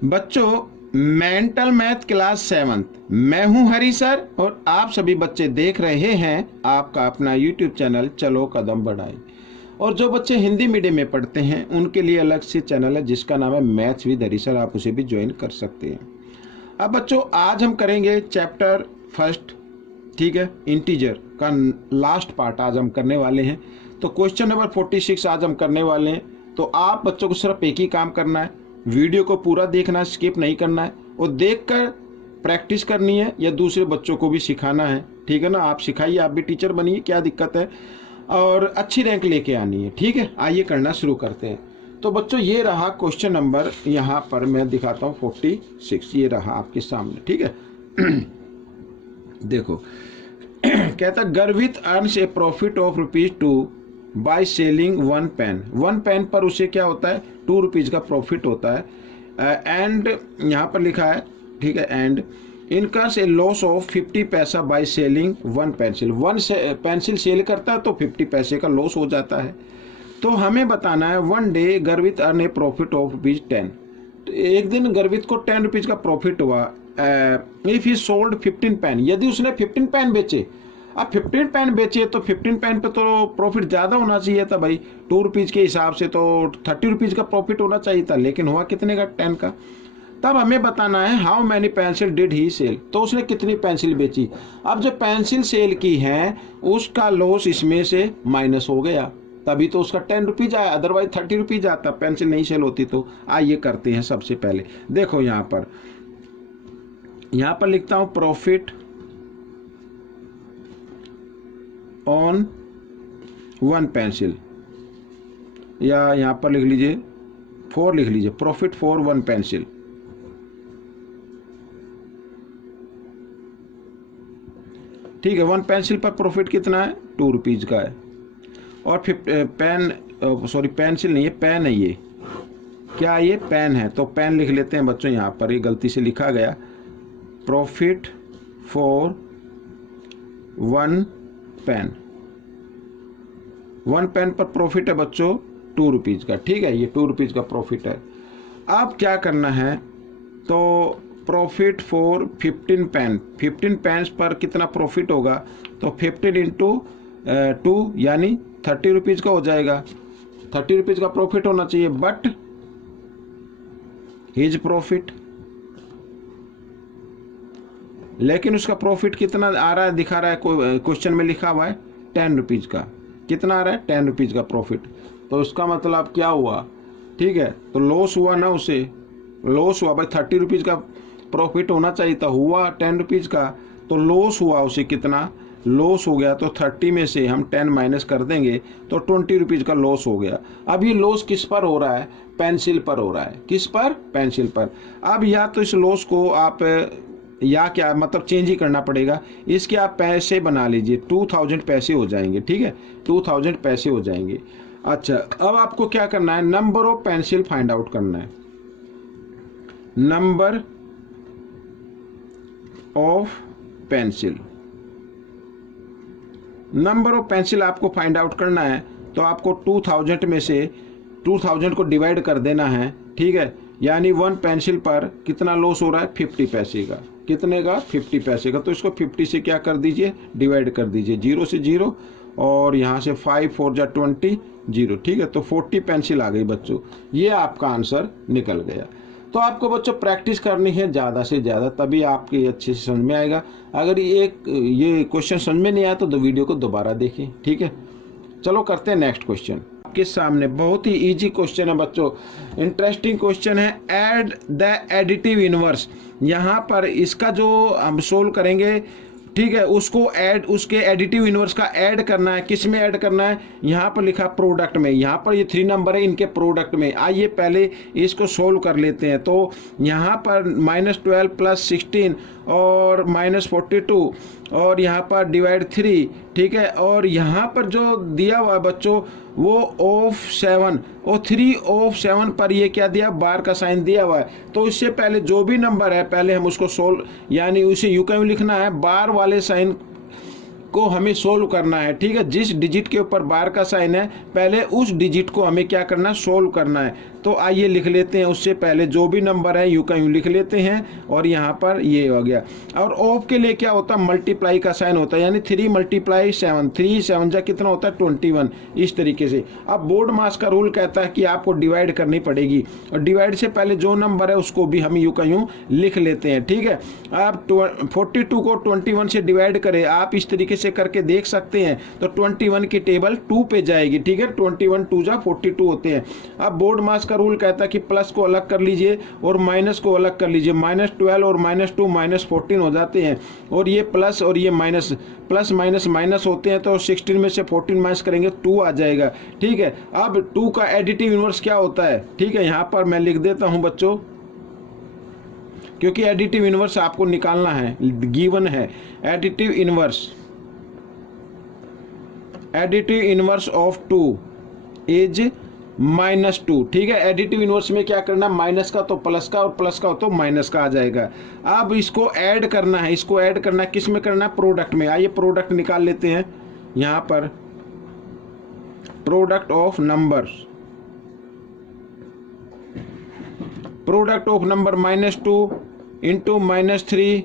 बच्चों, mental math class 7th, मैं हूं हरी सर और आप सभी बच्चे देख रहे हैं आपका अपना यूट्यूब चैनल चलो कदम बढ़ाएं। और जो बच्चे हिंदी मीडियम में पढ़ते हैं उनके लिए अलग से चैनल है जिसका नाम है मैथ्स विद हरी सर, आप उसे भी ज्वाइन कर सकते हैं। अब बच्चों, आज हम करेंगे चैप्टर फर्स्ट, ठीक है, इंटीजर का लास्ट पार्ट आज हम करने वाले हैं। तो क्वेश्चन नंबर 46 आज हम करने वाले हैं। तो आप बच्चों को सिर्फ एक ही काम करना है, वीडियो को पूरा देखना है, स्किप नहीं करना है और देखकर प्रैक्टिस करनी है या दूसरे बच्चों को भी सिखाना है, ठीक है ना। आप सिखाइए, आप भी टीचर बनिए, क्या दिक्कत है, और अच्छी रैंक लेके आनी है, ठीक है। आइए करना शुरू करते हैं। तो बच्चों, ये रहा क्वेश्चन नंबर, यहाँ पर मैं दिखाता हूँ 46, ये रहा आपके सामने, ठीक है। देखो, कहता Garvit earns a profit of ₹2 by selling 1 pen. 1 pen पर उसे क्या होता है, ₹2 का प्रॉफिट होता है। एंड यहाँ पर लिखा है, ठीक है, and incurs a loss of 50 paisa by selling 1 pencil. 1 pencil sell करता है तो 50 पैसे का लॉस हो जाता है। तो हमें बताना है, 1 डे गर्वित अर्न ए प्रॉफिट ऑफ ₹10। तो एक दिन गर्वित को ₹10 का प्रॉफिट हुआ। इफ ही सोल्ड 15 पेन, यदि उसने 15 पेन बेचे, अब 15 पेन बेचे तो 15 पेन पे तो प्रॉफिट ज़्यादा होना चाहिए था भाई, ₹2 के हिसाब से तो ₹30 का प्रॉफिट होना चाहिए था, लेकिन हुआ कितने का, 10 का। तब हमें बताना है how many pencil did he sell, तो उसने कितनी पेंसिल बेची। अब जो पेंसिल सेल की है उसका लॉस इसमें से माइनस हो गया, तभी तो उसका ₹10 आया, अदरवाइज ₹30 आता, पेंसिल नहीं सेल होती। तो आइए करते हैं। सबसे पहले देखो, यहाँ पर लिखता हूँ प्रॉफिट ऑन 1 पेंसिल, या यहाँ पर लिख लीजिए 4, लिख लीजिए प्रॉफिट फॉर 1 पेंसिल। ठीक है, 1 पेंसिल पर प्रॉफिट कितना है, ₹2 का है। और पेंसिल नहीं है, पेन है ये, क्या ये पेन है, तो पेन लिख लेते हैं बच्चों। यहाँ पर ये गलती से लिखा गया, प्रॉफिट फॉर 1 पेन। 1 पेन पर प्रॉफिट है बच्चों ₹2 का, ठीक है, ये ₹2 का प्रॉफिट है। अब क्या करना है, तो प्रॉफिट फॉर 15 पेन, 15 पेन्स पर कितना प्रॉफिट होगा, तो 15 इंटू 2 यानी ₹30 का हो जाएगा। ₹30 का प्रॉफिट होना चाहिए, बट हिज प्रॉफिट, लेकिन उसका प्रॉफिट कितना आ रहा है, दिखा रहा है, क्वेश्चन में लिखा हुआ है ₹10 का। कितना आ रहा है, ₹10 का प्रॉफिट। तो उसका मतलब क्या हुआ, ठीक है, तो लॉस हुआ ना, उसे लॉस हुआ भाई, ₹30 का प्रॉफिट होना चाहिए था, हुआ ₹10 का, तो लॉस हुआ उसे कितना, लॉस हो गया। तो 30 में से हम 10 माइनस कर देंगे तो ₹20 का लॉस हो गया। अब ये लॉस किस पर हो रहा है, पेंसिल पर हो रहा है। किस पर, पेंसिल पर। अब या तो इस लॉस को आप या क्या मतलब चेंज ही करना पड़ेगा, इसके आप पैसे बना लीजिए, 2000 पैसे हो जाएंगे, ठीक है, 2000 पैसे हो जाएंगे। अच्छा, अब आपको क्या करना है, number of pencil find out करना है। Number of pencil, number of pencil आपको फाइंड आउट करना है। तो आपको 2000 में से 2000 को डिवाइड कर देना है, ठीक है, यानी 1 पेंसिल पर कितना लॉस हो रहा है, 50 पैसे का। कितने का, 50 पैसे का। तो इसको 50 से क्या कर दीजिए, डिवाइड कर दीजिए, 0 से 0 और यहाँ से 5 4 जा 20, 0, ठीक है। तो 40 पेंसिल आ गई बच्चों, ये आपका आंसर निकल गया। तो आपको बच्चों प्रैक्टिस करनी है ज़्यादा से ज़्यादा, तभी आपके अच्छे से समझ में आएगा। अगर ये क्वेश्चन समझ में नहीं आया तो वीडियो को दोबारा देखें, ठीक है। चलो करते हैं नेक्स्ट क्वेश्चन। आपके सामने बहुत ही इजी क्वेश्चन है बच्चों, इंटरेस्टिंग क्वेश्चन है। ऐड द एडिटिव इनवर्स, यहाँ पर इसका जो हम सोल्व करेंगे, ठीक है, उसको ऐड, उसके एडिटिव इनवर्स का ऐड करना है। किस में ऐड करना है, यहाँ पर लिखा प्रोडक्ट में, यहाँ पर ये 3 नंबर है, इनके प्रोडक्ट में। आइए पहले इसको सोल्व कर लेते हैं। तो यहाँ पर -12 + 16 और -42 और यहाँ पर डिवाइड 3, ठीक है, और यहाँ पर जो दिया हुआ है बच्चों वो ऑफ 7 और 3 ऑफ 7 पर ये क्या दिया, बार का साइन दिया हुआ है। तो इससे पहले जो भी नंबर है पहले हम उसको सोल्व, यानी उसे यूं क्यों लिखना है, बार वाले साइन को हमें सोल्व करना है, ठीक है। जिस डिजिट के ऊपर बार का साइन है पहले उस डिजिट को हमें क्या करना है, सोल्व करना है। तो आइए लिख लेते हैं। उससे पहले जो भी नंबर है यूं का यूं लिख लेते हैं और यहाँ पर ये हो गया। और ऑफ के लिए क्या होता है, मल्टीप्लाई का साइन होता है, यानी 3 × 7, 3 7 जा कितना होता है 21, इस तरीके से। अब बोर्ड मास का रूल कहता है कि आपको डिवाइड करनी पड़ेगी, और डिवाइड से पहले जो नंबर है उसको भी हम यूं का यूं लिख लेते हैं, ठीक है। आप 42 को 21 से डिवाइड करें, आप इस तरीके से करके देख सकते हैं, तो 21 की टेबल 2 पे जाएगी, ठीक है। 21 2 जा 42 होते हैं। अब बोर्ड मास का रूल कहता है कि प्लस को अलग कर लीजिए और माइनस को अलग कर लीजिए, -12 और -2 -14 हो जाते हैं, और ये प्लस और ये माइनस, प्लस माइनस माइनस होते हैं, तो 16 में से 14 माइनस करेंगे 2 आ जाएगा, ठीक है। अब 2 का एडिटिव इनवर्स क्या होता है, ठीक है, यहाँ पर मैं लिख देता हूँ बच्चों, क्योंकि एडिटिव इनवर्स आपको निकालना है, गिवन है। एडिटिव इनवर्स ऑफ 2 इज -2, ठीक है। एडिटिव इनवर्स में क्या करना, माइनस का तो प्लस का और प्लस का हो तो माइनस का आ जाएगा। अब इसको ऐड करना है, इसको ऐड करना है, किस में करना है, प्रोडक्ट में। आइए प्रोडक्ट निकाल लेते हैं। यहाँ पर product of number, -2 into -3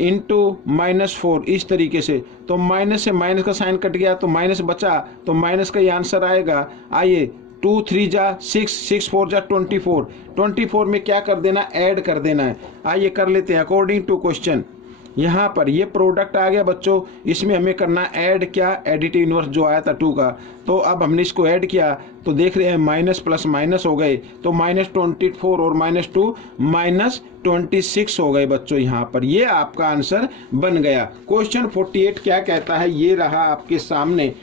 into -4, इस तरीके से। तो माइनस से माइनस का साइन कट गया तो माइनस बचा, तो माइनस का ये आंसर आएगा। आइए 2 3 जा 6, 6 4 जा 24, 24 में क्या कर देना, ऐड कर देना है। आइए कर लेते हैं अकॉर्डिंग टू क्वेश्चन। यहाँ पर ये प्रोडक्ट आ गया बच्चों, इसमें हमें करना ऐड, क्या, एडिटिव इनवर्स जो आया था 2 का। तो अब हमने इसको ऐड किया तो देख रहे हैं माइनस प्लस माइनस हो गए, तो -24 और -2 -26 हो गए बच्चों। यहाँ पर ये आपका आंसर बन गया। क्वेश्चन 48 क्या कहता है, ये रहा आपके सामने।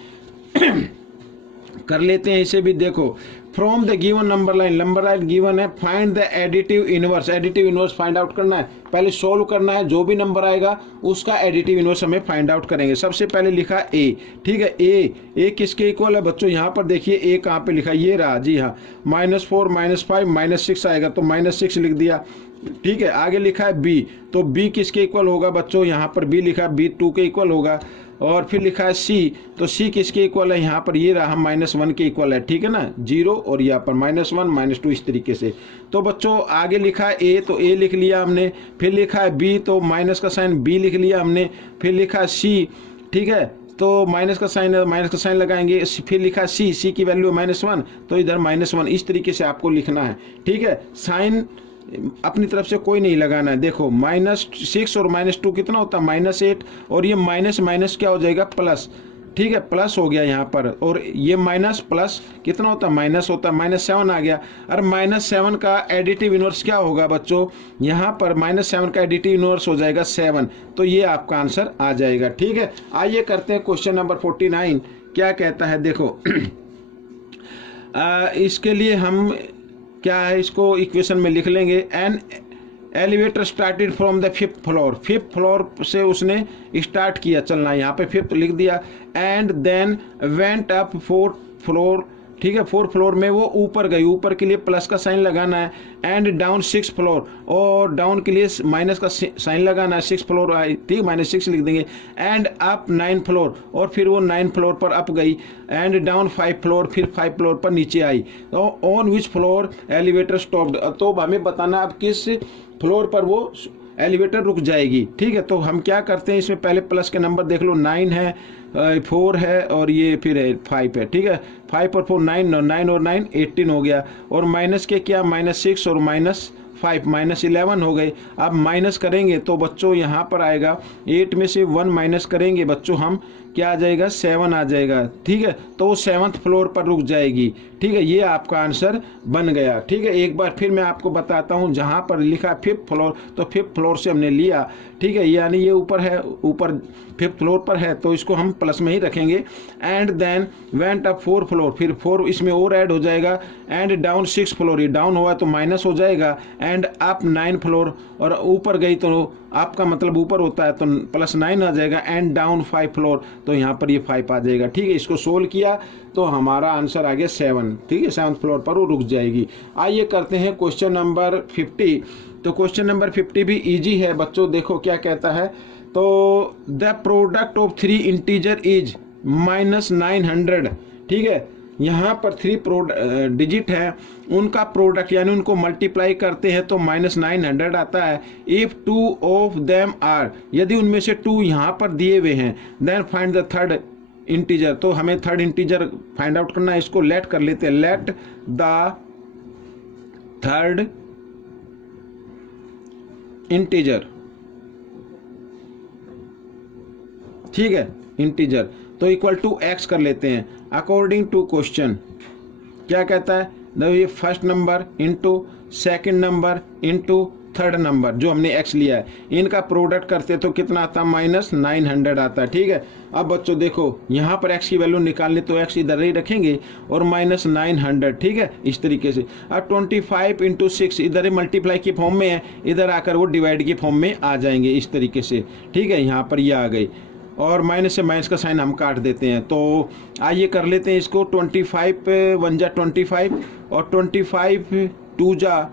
कर लेते हैं इसे भी, देखो। From the given number line given है, find the additive inverse. Additive inverse find out करना है, पहले सोल्व करना है, जो भी नंबर आएगा उसका एडिटिव इनवर्स हमें फाइंड आउट करेंगे। सबसे पहले लिखा ए, ठीक है। ए किसके इक्वल है बच्चों, यहाँ पर देखिए ए कहाँ पे लिखा, ये रहा, जी हाँ, -4 -5 -6 आएगा, तो -6 लिख दिया, ठीक है। आगे लिखा है बी, तो बी किसके इक्वल होगा बच्चों, यहाँ पर बी लिखा, बी 2 के इक्वल होगा। और फिर लिखा है सी, तो सी किसके इक्वल है, यहाँ पर ये रहा, -1 के इक्वल है, ठीक है ना, 0 और यहाँ पर -1 -2 इस तरीके से। तो बच्चों आगे लिखा है ए, तो ए लिख लिया हमने। फिर लिखा है बी, तो माइनस का साइन बी लिख लिया हमने। फिर लिखा है सी, ठीक है, तो माइनस का साइन लगाएंगे। फिर लिखा सी की वैल्यू -1, तो इधर -1, इस तरीके से आपको लिखना है, ठीक है। साइन अपनी तरफ से कोई नहीं लगाना है। देखो -6 और -2 कितना होता है, -8, और ये माइनस माइनस क्या हो जाएगा, प्लस, ठीक है, प्लस हो गया यहाँ पर। और ये माइनस प्लस कितना होता है, माइनस होता है, -7 आ गया। और -7 का एडिटिव इनवर्स क्या होगा बच्चों, यहाँ पर -7 का एडिटिव इनवर्स हो जाएगा 7, तो ये आपका आंसर आ जाएगा, ठीक है। आइए करते हैं क्वेश्चन नंबर 49 क्या कहता है, देखो। इसके लिए हम क्या है, इसको इक्वेशन में लिख लेंगे। An elevator started from the 5th floor, 5th floor से उसने स्टार्ट किया चलना, यहाँ पे 5th लिख दिया। And then went up 4th floor, ठीक है, 4th फ्लोर में वो ऊपर गई, ऊपर के लिए प्लस का साइन लगाना है। एंड डाउन 6th फ्लोर, और डाउन के लिए माइनस का साइन लगाना है। 6th फ्लोर आई, ठीक, -6 लिख देंगे। एंड अप 9th फ्लोर, और फिर वो 9th फ्लोर पर अप गई। एंड डाउन 5th फ्लोर, फिर 5th फ्लोर पर नीचे आई। तो on which floor elevator stopped, तो हमें बताना अब किस फ्लोर पर वो एलिवेटर रुक जाएगी, ठीक है। तो हम क्या करते हैं, इसमें पहले प्लस के नंबर देख लो, 9 है, 4 है, और ये फिर है 5 है, ठीक है। 5 और 4 9, 9 और 9 18 हो गया। और माइनस के क्या, -6 और -5 -11 हो गए। अब माइनस करेंगे तो बच्चों यहाँ पर आएगा 8 में से 1 माइनस करेंगे बच्चों, हम क्या आ जाएगा, 7 आ जाएगा, ठीक है। तो वो 7th फ्लोर पर रुक जाएगी, ठीक है। ये आपका आंसर बन गया, ठीक है। एक बार फिर मैं आपको बताता हूँ, जहाँ पर लिखा 5th फ्लोर, तो 5th फ्लोर से हमने लिया, ठीक है, यानी ये ऊपर है, ऊपर 5th फ्लोर पर है, तो इसको हम प्लस में ही रखेंगे। And then went up 4th floor, फिर 4 इसमें और ऐड हो जाएगा। एंड डाउन 6th फ्लोर, ये डाउन हुआ तो माइनस हो जाएगा। एंड अप 9th फ्लोर, और ऊपर गई तो आपका मतलब ऊपर होता है तो +9 आ जाएगा। एंड डाउन 5th फ्लोर, तो यहाँ पर ये 5 आ जाएगा, ठीक है। इसको सोल्व किया तो हमारा आंसर आ गया 7, ठीक है। 7th फ्लोर पर वो रुक जाएगी। आइए करते हैं क्वेश्चन नंबर 50। तो क्वेश्चन नंबर 50 भी इजी है बच्चों, देखो क्या कहता है। तो the product of 3 integer is -900, ठीक है। यहाँ पर 3 डिजिट है, उनका प्रोडक्ट यानी उनको मल्टीप्लाई करते हैं तो -900 आता है। इफ 2 ऑफ देम आर, यदि उनमें से 2 यहाँ पर दिए हुए हैं, then find the third integer, तो हमें थर्ड इंटीजर फाइंड आउट करना है। इसको लेट कर लेते हैं, लेट द थर्ड इंटीजर, ठीक है, इंटीजर, तो इक्वल टू x कर लेते हैं। अकॉर्डिंग टू क्वेश्चन क्या कहता है, ये first number into second number into third number जो हमने x लिया है, इनका प्रोडक्ट करते तो कितना आता, -900 आता है, ठीक है। अब बच्चों देखो यहाँ पर x की वैल्यू निकालने तो x इधर ही रखेंगे और -900, ठीक है, इस तरीके से। अब 25 × 6 इधर ही मल्टीप्लाई की फॉर्म में है, इधर आकर वो डिवाइड की फॉर्म में आ जाएंगे इस तरीके से, ठीक है। यहाँ पर ये आ गई और माइनस से माइनस का साइन हम काट देते हैं। तो आइए कर लेते हैं इसको, 25 1 जा 25 और 25 2 जा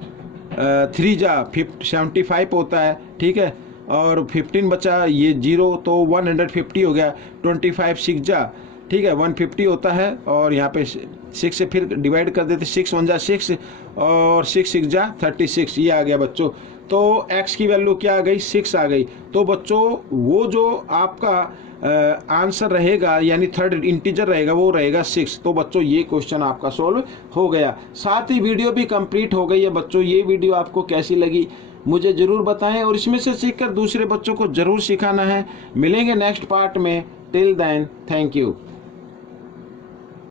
3 जा 75 होता है, ठीक है, और 15 बचा, ये 0 तो 150 हो गया। 25 6 जा, ठीक है, 150 होता है और यहाँ पे 6 से फिर डिवाइड कर देते, 6 1 जा 6 और 6 6 जा 36, ये आ गया बच्चों। तो x की वैल्यू क्या आ गई, 6 आ गई। तो बच्चों वो जो आपका आंसर रहेगा यानी थर्ड इंटीजर रहेगा वो रहेगा 6। तो बच्चों ये क्वेश्चन आपका सॉल्व हो गया, साथ ही वीडियो भी कंप्लीट हो गई है। बच्चों ये वीडियो आपको कैसी लगी मुझे ज़रूर बताएं और इसमें से सीखकर दूसरे बच्चों को ज़रूर सिखाना है। मिलेंगे नेक्स्ट पार्ट में, टिल देन थैंक यू।